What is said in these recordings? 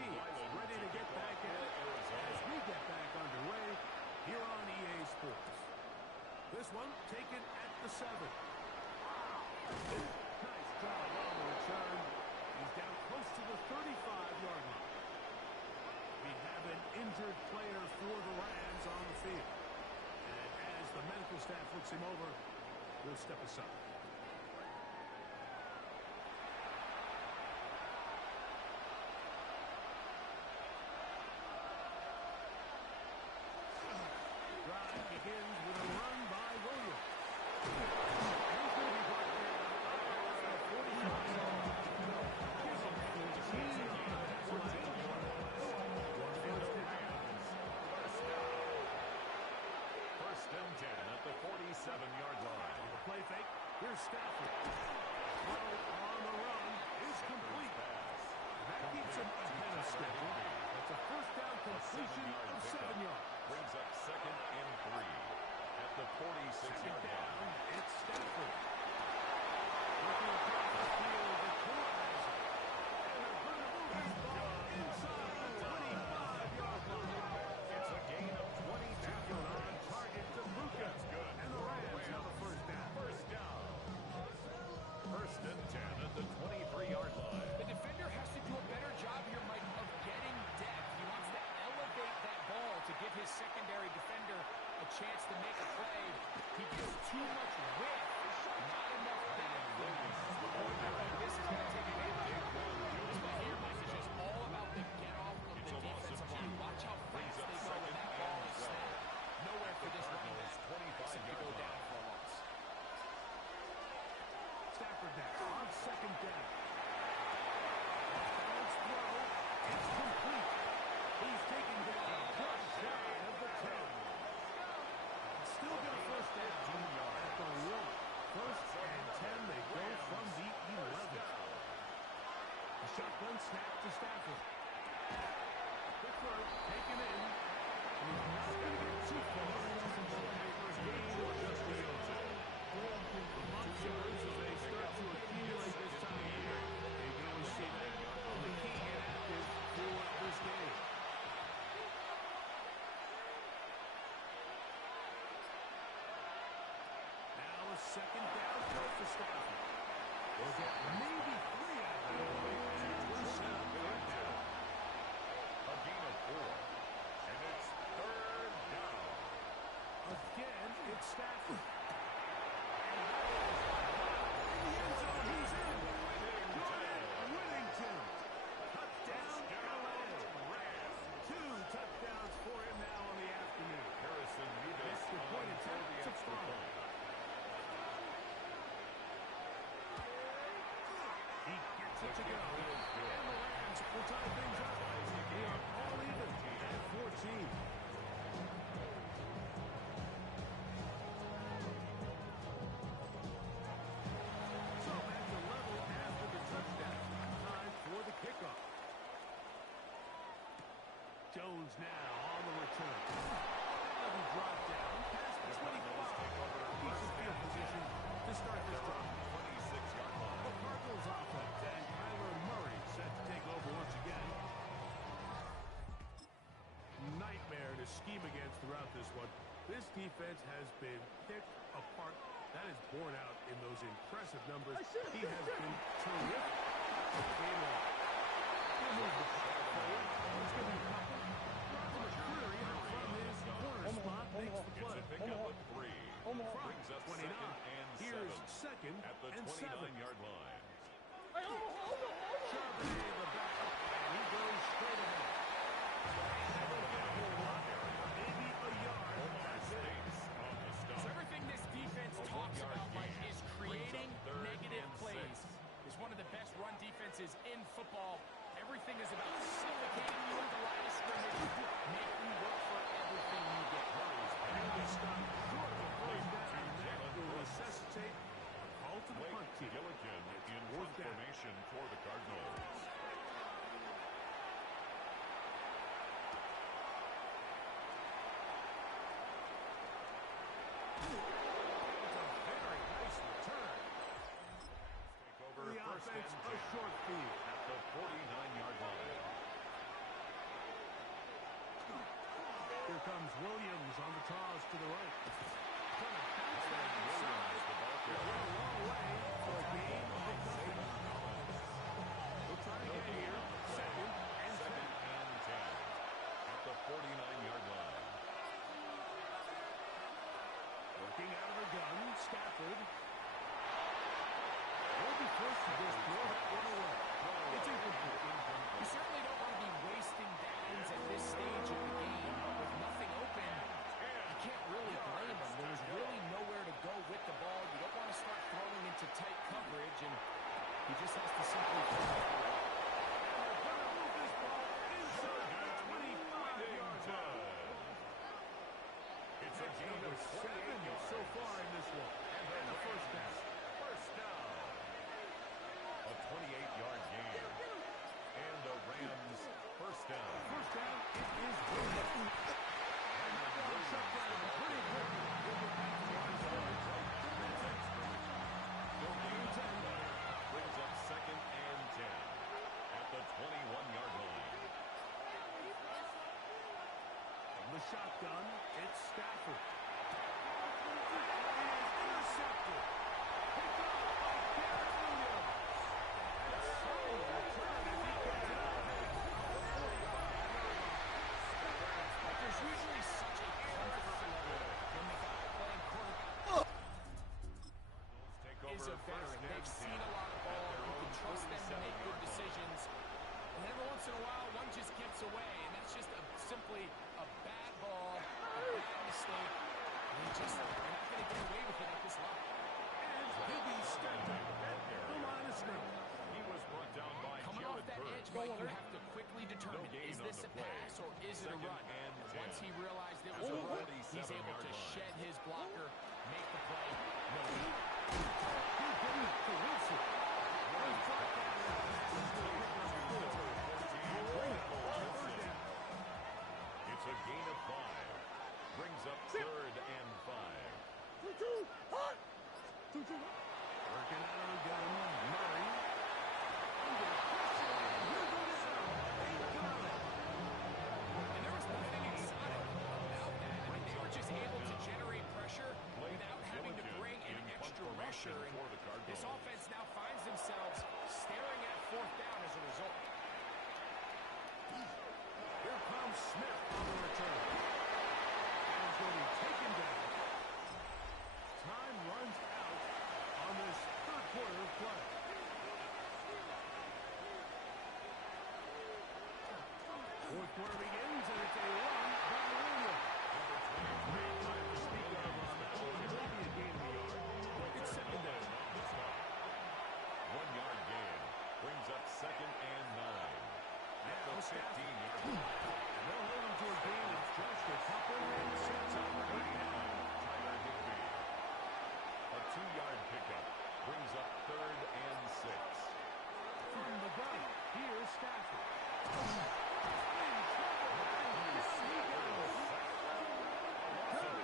teams ready to get back at it as we get back underway here on EA Sports. This one taken at the 7. Nice job on the return. He's down close to the 35-yard line. We have an injured player for the Rams on the field. And as the medical staff looks him over, we'll step aside. Drive begins with a run by Williams. And he's going to be brought down across the 45-yard line. Gives him 14 on that play. First and 10 at the 47-yard line. On the play fake, here's Stafford. Throw on the run is complete. That keeps him ahead of schedule. That's a first down completion of 7 yards. Brings up 2nd and 3 at the 46-yard line. It's Stafford. Looking across the field, the corner has it. And they're going to move this ball inside the 25-yard line. It's a gain of 22 on target to Luka. That's good. And the Rams have a first down. First down. First and 10 at the 23-yard line. The defender has to do a better job here, Mike, of getting depth. He wants to elevate that ball to give his secondary defender a chance to make a play. He gives too much width, not enough depth. This is going to take advantage of this one here, Mike, is just all about the get-off of the defensive line. Watch how fast they go when that ball is snapped. Nowhere for this running back except to go down for a loss. Stafford now on 2nd down. Balanced throw. It's complete. He's taken down just shy of the 10. Still got a first down at the 1. First and 10. They go from the 11. A shotgun snap to Stafford. Quick throw taken in. He's not going to get too far. First gain or just the 0-2. The monsters, as they start to accumulate this time of year, they can always see that on the key inactive throughout this game. Now a 2nd down throw for Stafford. They'll get maybe 3 out of that point, and we're set up 3rd down. A gain of 4. And it's 3rd down. Again, it's Stafford. He's in. Jordan Whittington. Touchdown, Rams. 2 touchdowns for him now on the afternoon. Harrison Newbus Extra point attempt to follow. He gets it to go. And the Rams will tie things up. They are all even at 14. Kickoff. Jones now on the return. Double drop down past the 25. Decent field position to start this drive. 26-yard line. The Cardinals offense and Kyler Murray set to take over once again. Nightmare to scheme against throughout this one. This defense has been picked apart. That is borne out in those impressive numbers. He has been terrific. Game on. He'll move the ball forward. Let's give him a couple. Roger McCreary from his corner spot makes the play. It's a pickup of 3. Brings us 29. 2nd and 7. Here's 2nd at the 29-yard line. Charbonnet the back, and he goes straight ahead. Maybe a yard. That's it. So everything this defense talks about, Mike, is creating negative plays. It's one of the best run defenses in football. Everything is about suffocating you at the line of scrimmage, making you work for everything you get. And we stop short of a first down, and that will necessitate a call to the punt team. Gilligan in fourth formation for the Cardinals. The offense, a short field. At the 49-yard line. comes Williams on the toss to the right. Trying to bounce that inside. It went a long way for a game of nothing. We'll try again here. Second and 10. At the 49-yard line. Working out of the gun, Stafford. Will be forced to just throw that one away. It's incomplete. You certainly don't want to be wasting downs at this stage of the game, but with nothing open, you can't really blame him. There's really nowhere to go with the ball. You don't want to start throwing into tight coverage, and he just has to simply throw it away. They're going to move this ball inside the 25-yard line. It's a gain of 7 so far in this one. And the first down. First down. A 28-yard gain. And the Rams first down. First down, it is Williams. And that ball shut down pretty quickly. We'll get back to the line scrimmage. That's it. They'll gain 10. Brings up second and 10 at the 21-yard line. From the shotgun, it's Stafford. It is intercepted. Picked up by Garrett Williams. And a solid return as he gets it out of there. But there's usually such a comfort level when the guy playing quarterback Take is over a veteran. They've seen a lot of ball. You can trust them to make good decisions. And every once in a while, one just gets away, and that's just simply a bad ball, a bad mistake. And they're not going to get away with it at this level. And he'll be stepped at the line of scrimmage. He was brought down by Coming off that edge, Mike, you have to quickly determine, gain is on this the a play. pass or is it a Second run? and 10. Once he realized it was a run, he's able to 47-yard line. shed his blocker, make the play, no lead. He did it to Wilson. Well, he's brought down that passes to the pick number 4. Bring up on third down. It's a gain of 5. Brings up third and 5. Working out of the gun, Murray. Under pressure, here goes down. They got it. And there was nothing exotic about that. I mean, they were just able to generate pressure without having to bring an extra rusher. And this offense now finds themselves staring at fourth down as a result. Here comes Smith on the return. And he's going to be taken down. Time runs out on this third quarter play. Fourth quarter begins, and it's a run by Williams. No time to speak of on that one. It may be a gain in the yard, but it's second down. 1 yard gain. Brings up second and 9. At the 15-yard line. They'll hold him to a gain of just a couple and sets up right now. Tyler Higbee. A 2-yard pickup. Brings up third and 6. From the gun, here's Stafford. In trouble, and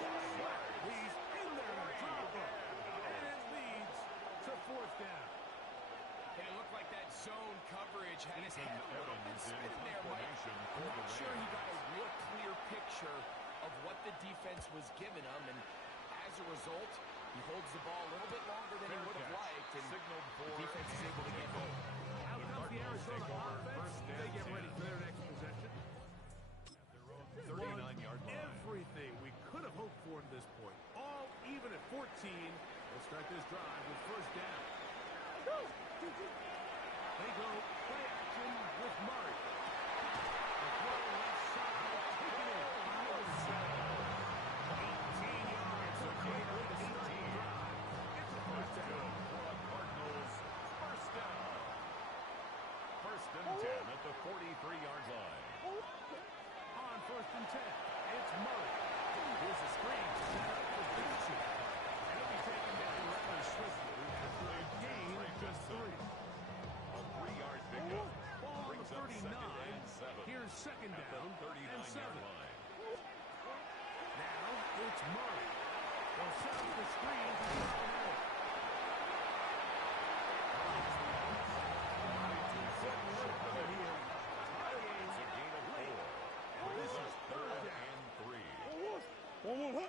down he goes. He's in there to drop him. And it leads to fourth down. And it looked like that zone coverage had his head a little bit Evans in spinning there, Mike. formation I'm for the not sure he Rams. got a real clear picture of what the defense was giving him, and as a result, he holds the ball a little bit longer than he would have liked, and Signaled the for defense is able to get home. Out comes the Arizona take over offense. first and They get 10. ready for their next possession. 39-yard line. Everything we could have hoped for at this point. All even at 14. We'll start this drive with first down. They go play action with Murray. The throw left side, taken in. 18 yards. So great way to start the drive. It's a first down. For the Cardinals, first down. First and 10 at the 43-yard line. On first and 10, it's Murray. Here's a screen set up for Dixon. And he'll be taken down rather swiftly after a gain of just 3. A 3-yard pickup. Ball on the Brings up 39. second and 7. Here's second At the down and 39-yard 7. line. Now it's Murray. They'll set up the screen to Darren Hill. It's a gain of 4. This is Third third down. and 3. Again,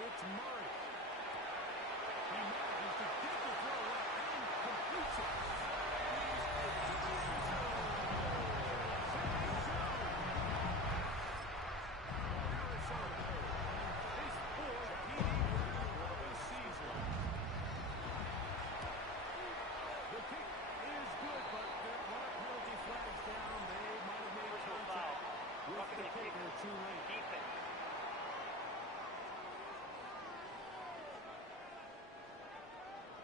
it's Murray. He manages to get the throw up and completes it. Arizona, his fourth TD of the season. The kick is good, but there are penalty flags down. They might have made contact with the kicker too late.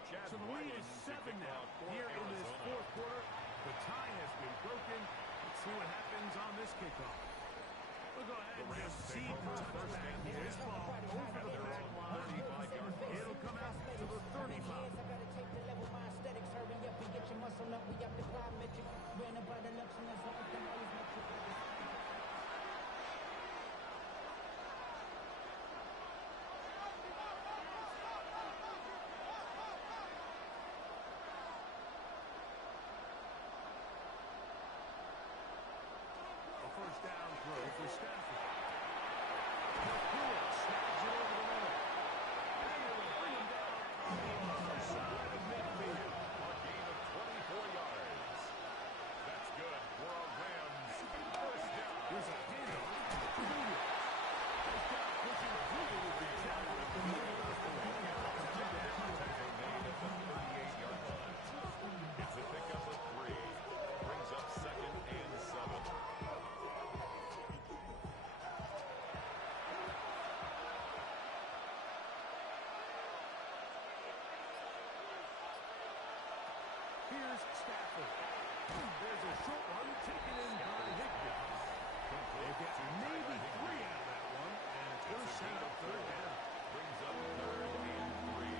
So the lead is 7 now here in this fourth quarter. The tie has been broken. Let's see what happens on this kickoff. We'll go ahead and just see the touchback. This ball over the back line. It'll come out to the 35. First down throw for Stafford. Snags it over the middle. And it'll bring him down on the other side of midfield. A gain of 24 yards. That's good for a Rams first down. Here's a handoff to Judy. First down pushing Judy with the tackle at the middle of the field. Tackle made at the 38-yard line. It's a pickup of 3. Brings up 2nd and 7. Here's Stafford. There's a short one taken in by Higbee. They get maybe 3 out of that one, and it's going to set up third down. Brings up 3rd and 3.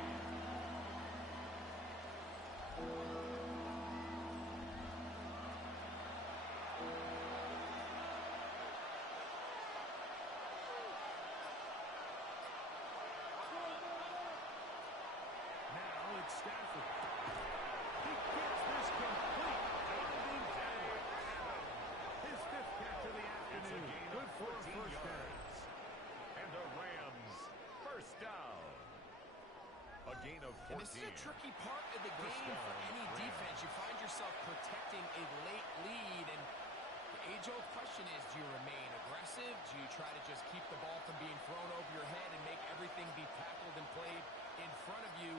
Now it's Stafford. He gets this complete. Diving down. His 5th catch of the afternoon. Good for a first down. And the Rams first down. A gain of 14. And this is a tricky part of the game for any defense. You find yourself protecting a late lead, and the age-old question is, do you remain aggressive? Do you try to just keep the ball from being thrown over your head and make everything be tackled and played in front of you?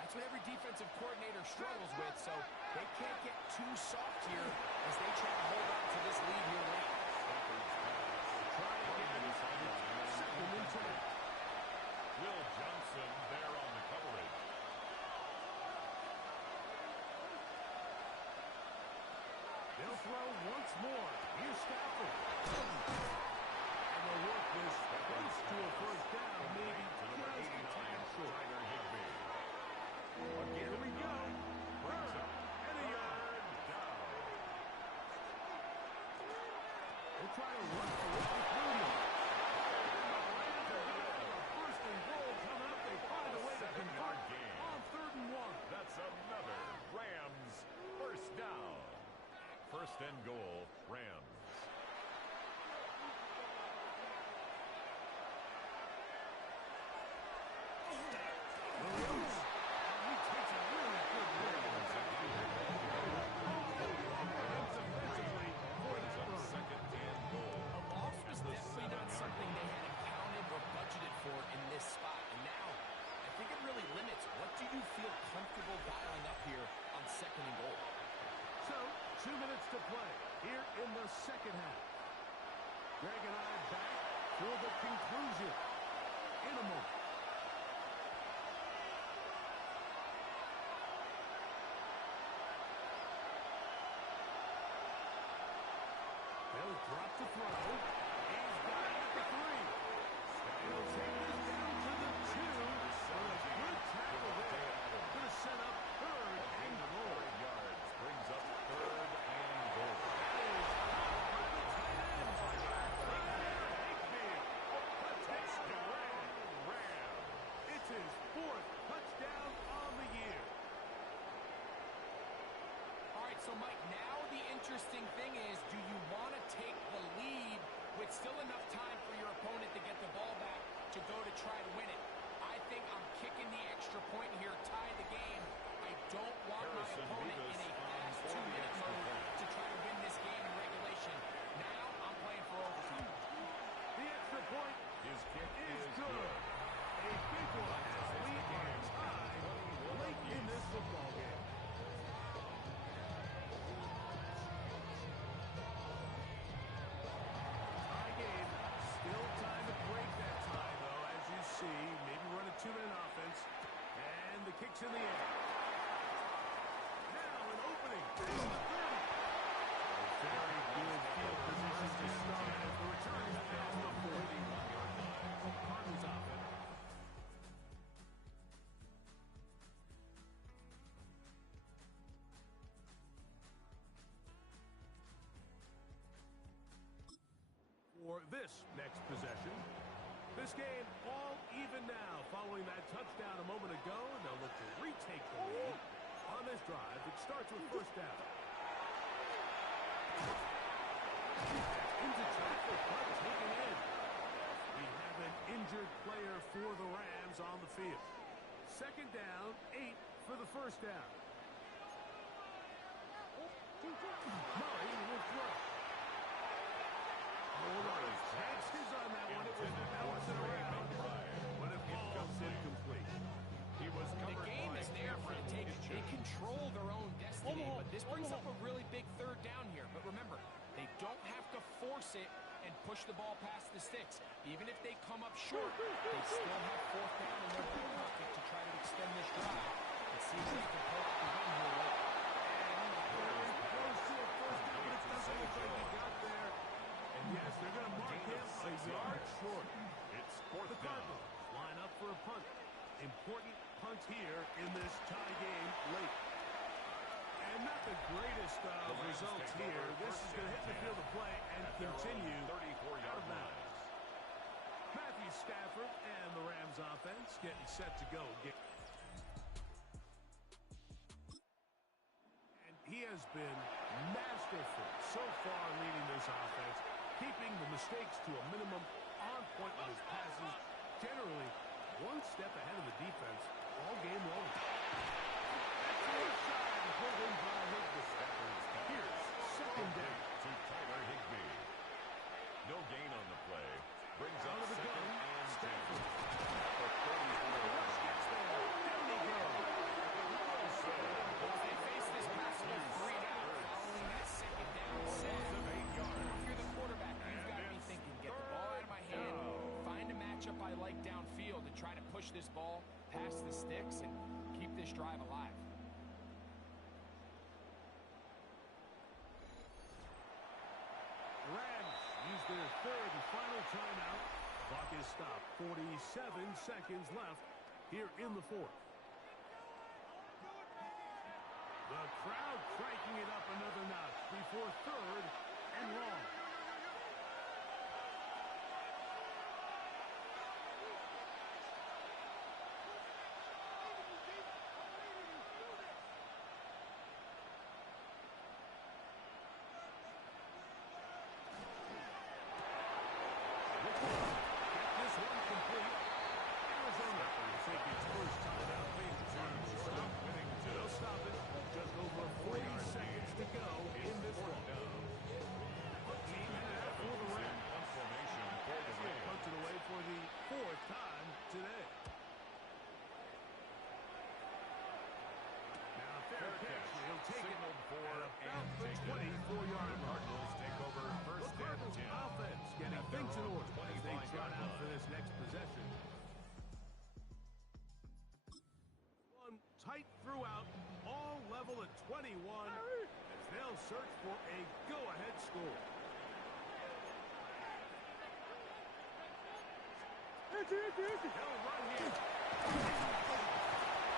That's what every defensive coordinator struggles with, so they can't get too soft here as they try to hold on to this lead here late. Try again. 2nd and 10. Will Johnson there on the coverage. They'll throw once more. Here's Stafford. And the work was close to a first down, maybe just a tad short. Here we go. And a yard down. They'll try to run for it with Moody. First and goal coming up. They find a way to convert on 3rd and 1. That's another Rams first down. 1st and goal, Rams. Williams. He takes a really good look. Defensively for that run. 2nd and goal. A loss was definitely not something they had accounted or budgeted for in this spot. And now, I think it really limits what do you feel comfortable dialing up here on 2nd and goal. So, 2 minutes to play here in the second half. Greg and I back for the conclusion in a moment. They'll drop the throw. He's got it at the 3. He'll take this down to the 2. With a good tackle there. Going to set up 3rd and goal. Yards brings up 3rd and goal. That is by the tight end. Higbee. Touchdown. Rams. It's his 4th touchdown on the year. All right, so Mike, now the interesting thing is, do you want to take the lead with still enough time for your opponent to get the ball back to go to try to win it. I think I'm kicking the extra point here, tie the game. I don't want my opponent in a fast 2-minute mode to try to win this game in regulation. Now I'm playing for overtime. The extra point His kick is good. A big one as we are tied late in this football game. Tie game. Still time to break that tie, though, as you see. Maybe run a 2-minute offense. And the kick's in the air. Now an opening. Very good field position to start as the return is past the 41-yard line. Cardinals offense. For this next possession, this game all even now following that touchdown a moment ago, and they'll look to retake the lead on this drive. It starts with first down. Into traffic, but taken in. We have an injured player for the Rams on the field. Second down, 8 for the first down. Murray will throw. Chances on that one. It was bouncing around, but it falls incomplete. He was The game is there for the taking. They control their own destiny, but this brings up a really big third down here. But remember, they don't have to force it and push the ball past the sticks. Even if they come up short, they still have fourth down in their back pocket to try to extend this drive and see if they can pull out the win here. Very close to a first down, but it doesn't look like he got there. And yes, they're going to mark him a yard short. It's fourth The down. Cardinals line up for a punt. Important punt here in this tie game late. And not the greatest of results here. This is going to hit the field of play and continue 34-yard line. Matthew Stafford and the Rams offense getting set to go. And he has been masterful so far leading this offense, keeping the mistakes to a minimum, on point with his passes, generally one step ahead of the defense all game long. Excellent shot and pulled in by Higbee. Here's second down. To Tyler Higbee. No gain on the play. Brings Out up of the second gun, and 10. Stafford. The 34-yard Gets there. Down he goes. They face this possible 3 down following that second down set. If you're the quarterback, you've got to be thinking, get the ball out of my hand, find a matchup I like downfield, and try to push this ball past the sticks and keep this drive alive. The Rams use their third and final timeout. Clock is stopped. 47 seconds left here in the fourth. The crowd cranking it up another notch before third and long. Signaled for about the 24-yard line. Cardinals take over first The Cardinals and 10. offense getting things in order as they trot out for this next possession. One tight throughout, all level at 21 as they'll search for a go-ahead score. They'll run here.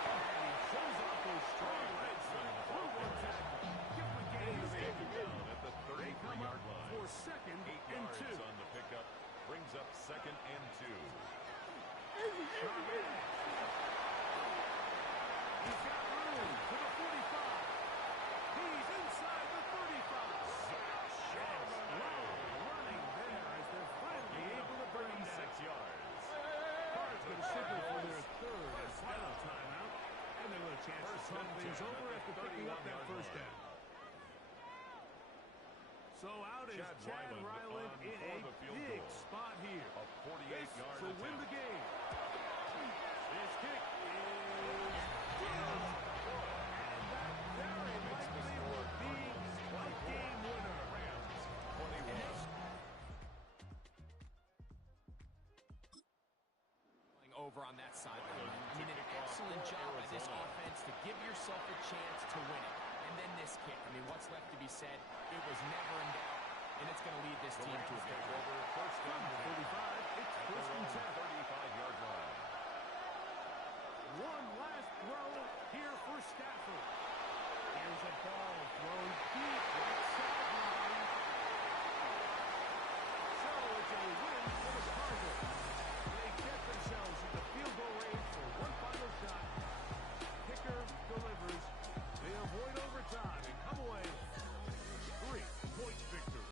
And he shows off those strong legs through one tackle. Give him a gain of 8. Down at the They come up 33-yard line. for second 8 and yards 2. on the pickup. Brings up second and 2. He's got room to the 45. He's inside the 35. Long running there as they're things over after picking up that first down. So out is Chad Ryland in a big spot here. A 48-yard to win the game. This kick is good. And that very likely will be a game winner. Rams 21. Over on that sideline. I mean, an excellent job by this offense to give yourself a chance to win it. And then this kick. I mean, what's left to be said? It was never in doubt, and it's going to lead this team to a victory. First down, 35. It's first and 10.